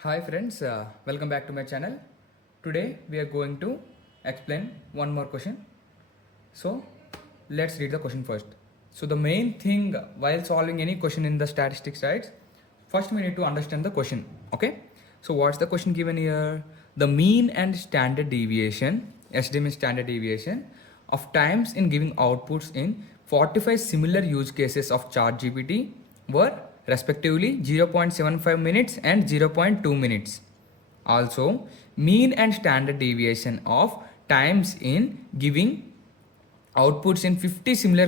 Hi friends, welcome back to my channel. Today we are going to explain one more question. So let's read the question first. So the main thing while solving any question in the statistics sites, first we need to understand the question. Okay. So what's the question given here? The mean and standard deviation, SD means standard deviation, of times in giving outputs in 45 similar use cases of Chat GPT were respectively 0.75 minutes and zero point 0.2 minutes. Also, mean and standard deviation of times in giving outputs in 50 similar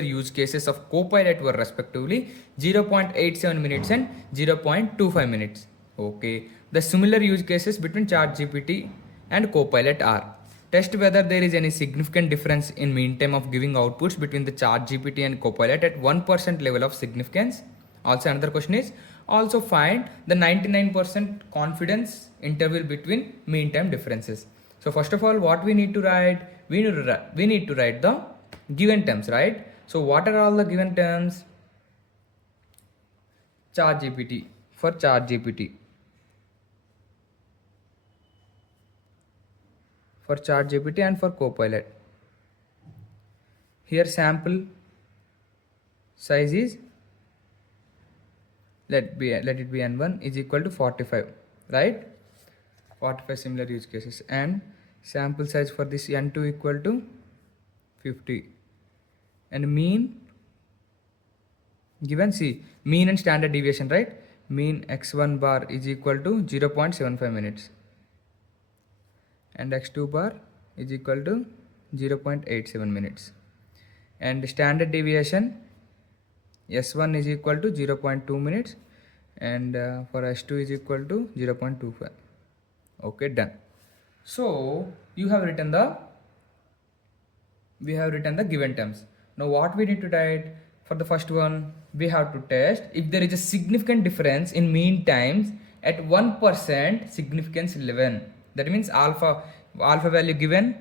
use cases of Copilot were respectively 0.87 minutes and 0.25 minutes. Okay, the similar use cases between ChatGPT and Copilot are: test whether there is any significant difference in mean time of giving outputs between the ChatGPT and Copilot at 1% level of significance. Also, another question is also find the 99% confidence interval between mean time differences. So first of all, what we need to write? We need to write the given terms, right? So what are all the given terms? Chat GPT, for Chat GPT, for Chat GPT and for Copilot. Here sample size is let it be n1 is equal to 45, right? 45 similar use cases, and sample size for this n2 equal to 50, and mean given, see, mean and standard deviation, right? Mean x1 bar is equal to 0.75 minutes and x2 bar is equal to 0.87 minutes, and standard deviation s1 is equal to 0.2 minutes, and for s2 is equal to 0.25. Okay, done. So we have written the given terms. Now what we need to write? For the first one, we have to test if there is a significant difference in mean times at 1% significance level. That means alpha value given,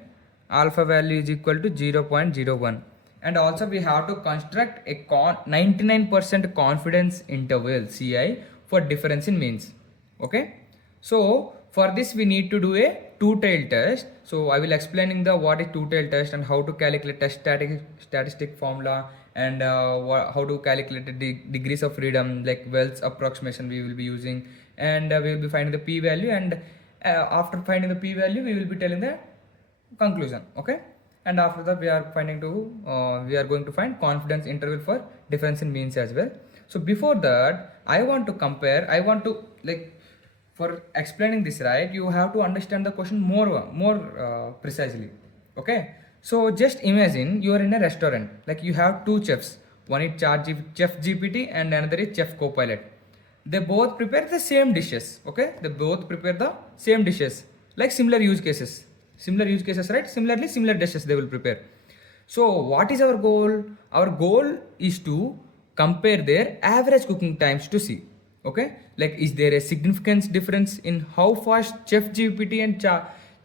alpha value is equal to 0.01, and also we have to construct a 99% confidence interval CI for difference in means. Okay, so for this we need to do a two-tailed test. So I will explaining the what is two-tailed test and how to calculate test statistic formula, and how to calculate the degrees of freedom, like Wells approximation we will be using, and we will be finding the p-value, and after finding the p-value we will be telling the conclusion. Okay, and after that we are going to find confidence interval for difference in means as well. So before that I want to like, for explaining this, right, you have to understand the question more precisely. Okay, so just imagine you are in a restaurant, like you have two chefs, one is chef GPT and another is chef Copilot. They both prepare the same dishes. Okay, they both prepare the same dishes, like similar use cases, right? Similarly similar dishes they will prepare. So what is our goal? Our goal is to compare their average cooking times to see, okay, like is there a significant difference in how fast chef GPT and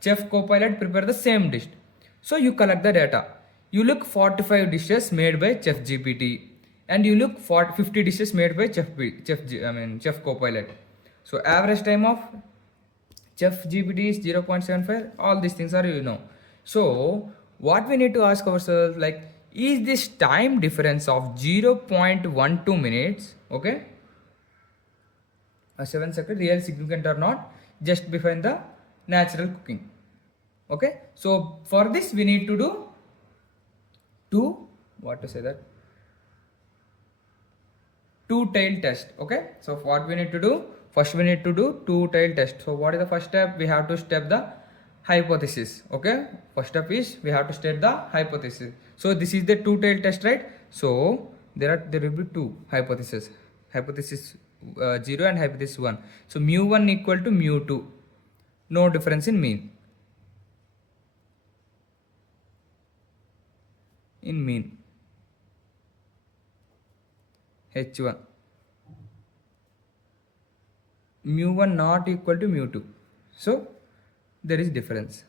chef Copilot prepare the same dish. So you collect the data. You look 45 dishes made by chef GPT, and you look 50 dishes made by chef Copilot. So average time of chef GPT is 0.75. All these things are, so what we need to ask ourselves, like, is this time difference of 0.12 minutes, okay, a 7 second, real significant or not? Just define the natural cooking. Okay, so for this we need to do two-tailed test. Okay, so what we need to do? First we need to do two-tailed test. So what is the first step? We have to step the hypothesis. Okay, first step is we have to state the hypothesis. So this is the two-tailed test, right? So there will be two hypotheses, hypothesis 0 and hypothesis 1. So mu1 equal to mu2, no difference in mean, h1, mu1 not equal to mu2, so there is difference.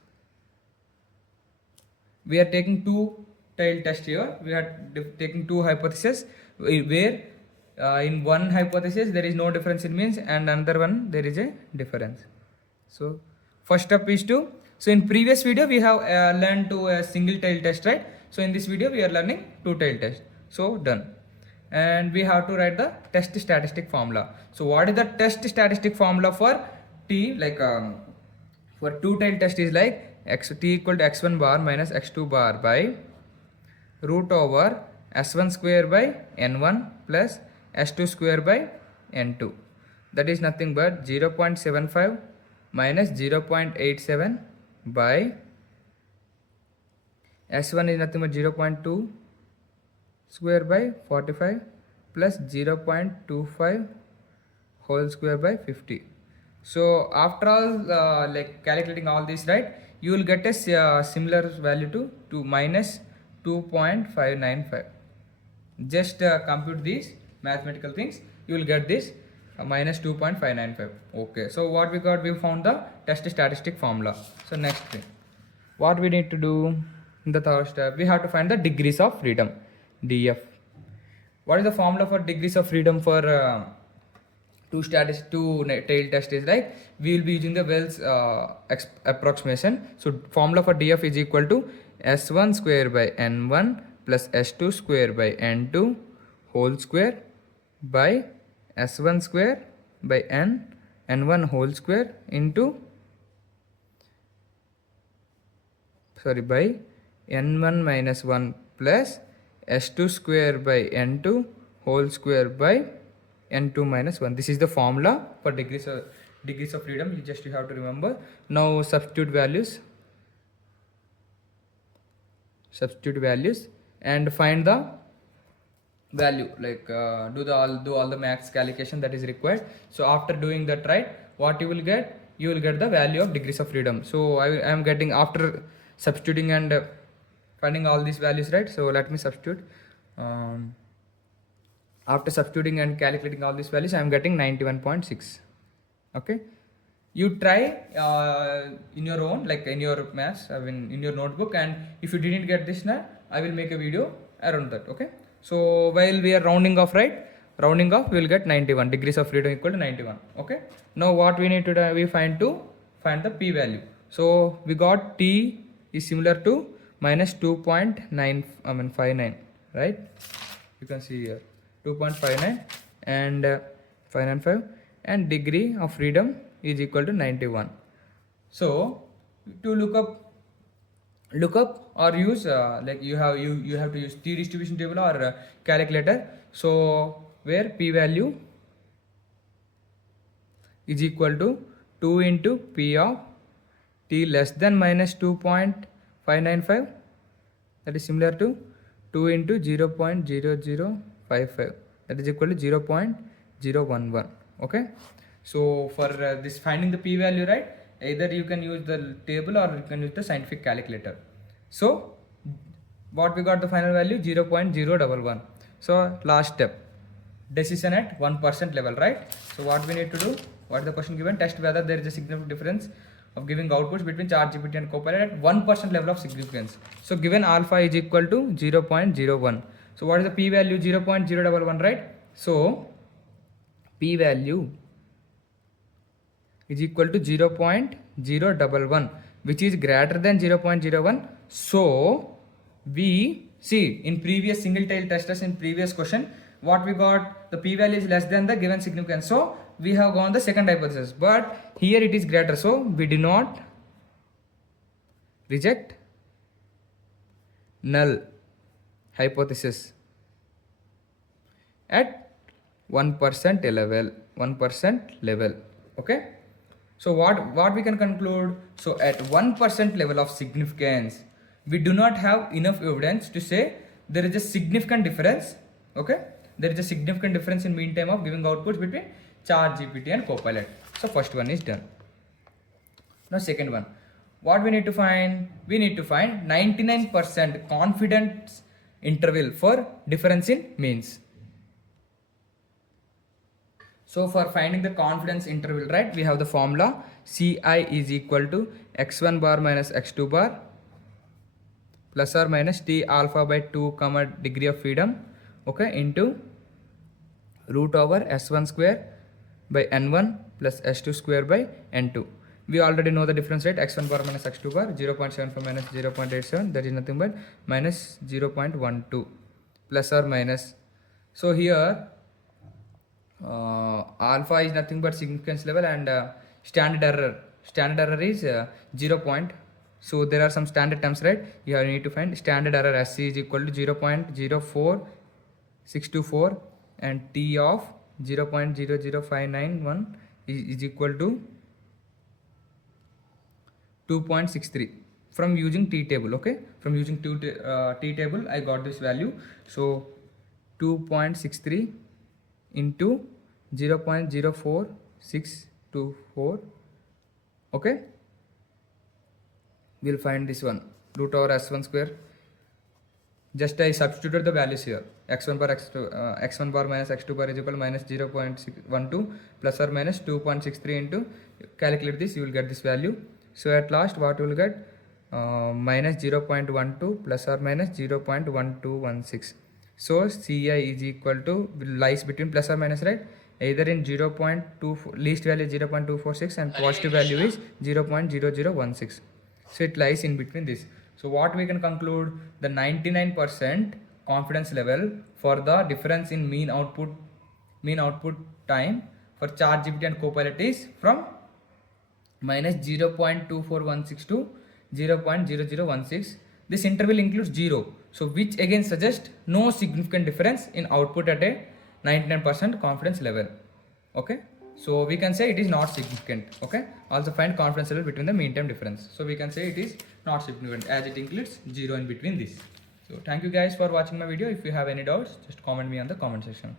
We are taking two tail test here. We are taking two hypotheses where in one hypothesis there is no difference in means, and another one there is a difference. So first step is to, so in previous video we have learned to a single tail test, right? So in this video we are learning two tail test. So done. And we have to write the test statistic formula. So what is the test statistic formula for t? Like for two tail test is like t equal to x1 bar minus x2 bar by root over s1 square by n1 plus s2 square by n2. That is nothing but 0.75 minus 0.87 by s1 is nothing but 0.2 square by 45 plus 0.25 whole square by 50. So after all like calculating all this, right, you will get a similar value to minus 2.595. Just compute these mathematical things, you will get this minus 2.595. Okay, so what we got, we found the test statistic formula. So next thing, what we need to do in the third step, we have to find the degrees of freedom, df. What is the formula for degrees of freedom for two tail test is like, we will be using the Wells approximation. So formula for df is equal to s1 square by n1 plus s2 square by n2 whole square by s1 square by n1 whole square into by n1 minus 1 plus s2 square by n2 whole square by n2 minus 1. This is the formula for degrees of freedom. You have to remember. Now substitute values and find the value, like do all the max calculation that is required. So after doing that, right, what you will get the value of degrees of freedom. So I am getting, after substituting and finding all these values, right? So let me substitute. After substituting and calculating all these values, I am getting 91.6. Okay, you try in your own, like in your maths, in your notebook, and if you didn't get this now, I will make a video around that. Okay, so while we are rounding off, right, we will get 91 degrees of freedom equal to 91. Okay, now what we need to do, we find the p value. So we got t is similar to minus 2.59, right? You can see here 2.59 and 595, and degree of freedom is equal to 91. So to look up or use like you have to use t distribution table or calculator. So where p value is equal to 2 into p of t less than minus 2.595, that is similar to 2 into 0.0055, that is equal to 0.011. Okay, so for this finding the p value, right, either you can use the table or you can use the scientific calculator. So what we got the final value, 0.011. So last step, decision at 1% level, right? So what we need to do, what is the question given, test whether there is a significant difference of giving outputs between Chat GPT and Copilot at 1% level of significance. So given alpha is equal to 0.01. So what is the p value, 0.011, right? So p value is equal to 0.011, which is greater than 0.01. So we see in previous single tail testers, in previous question, what we got, the p value is less than the given significance. So we have gone the second hypothesis, but here it is greater. So we do not reject null hypothesis at 1% level. Okay, so what we can conclude, so at 1% level of significance, we do not have enough evidence to say there is a significant difference. Okay, there is a significant difference in mean time of giving outputs between Chat GPT and Copilot. So first one is done. Now second one, what we need to find, we need to find 99% confidence interval for difference in means. So for finding the confidence interval, right, we have the formula Ci is equal to x1 bar minus x2 bar plus or minus t alpha by 2 comma degree of freedom, okay, into root over s1 square by n1 plus s2 square by n2. We already know the difference, right? x1 bar minus x2 bar, 0.75 minus 0.87, that is nothing but minus 0.12 plus or minus. So here alpha is nothing but significance level, and standard error is 0 point. So there are some standard terms, right? You have need to find standard error. SC is equal to 0.04624 and T of 0.00591 is equal to 2.63 from using T table. Okay, from using T table I got this value. So 2.63 into 0.04624. okay, we'll find this one, root over s1 square. Just I substituted the values here. x1 bar x1 bar minus x2 bar is equal to minus 0.12 plus or minus 2.63 into, calculate this, you will get this value. So at last what you will get, minus 0.12 plus or minus 0.1216. So Ci is equal to, lies between plus or minus, right? Either in 0.24, least value is 0.246 and positive value is 0.0016. So it lies in between this. So what we can conclude, the 99% confidence level for the difference in mean output time for Chat GPT and Copilot is from minus 0.2416 to 0.0016. This interval includes 0. So which again suggests no significant difference in output at a 99% confidence level. Okay. So we can say it is not significant. Okay. Also find confidence level between the mean time difference. So we can say it is not significant as it includes 0 in between this. So thank you guys for watching my video. If you have any doubts, just comment me on the comment section.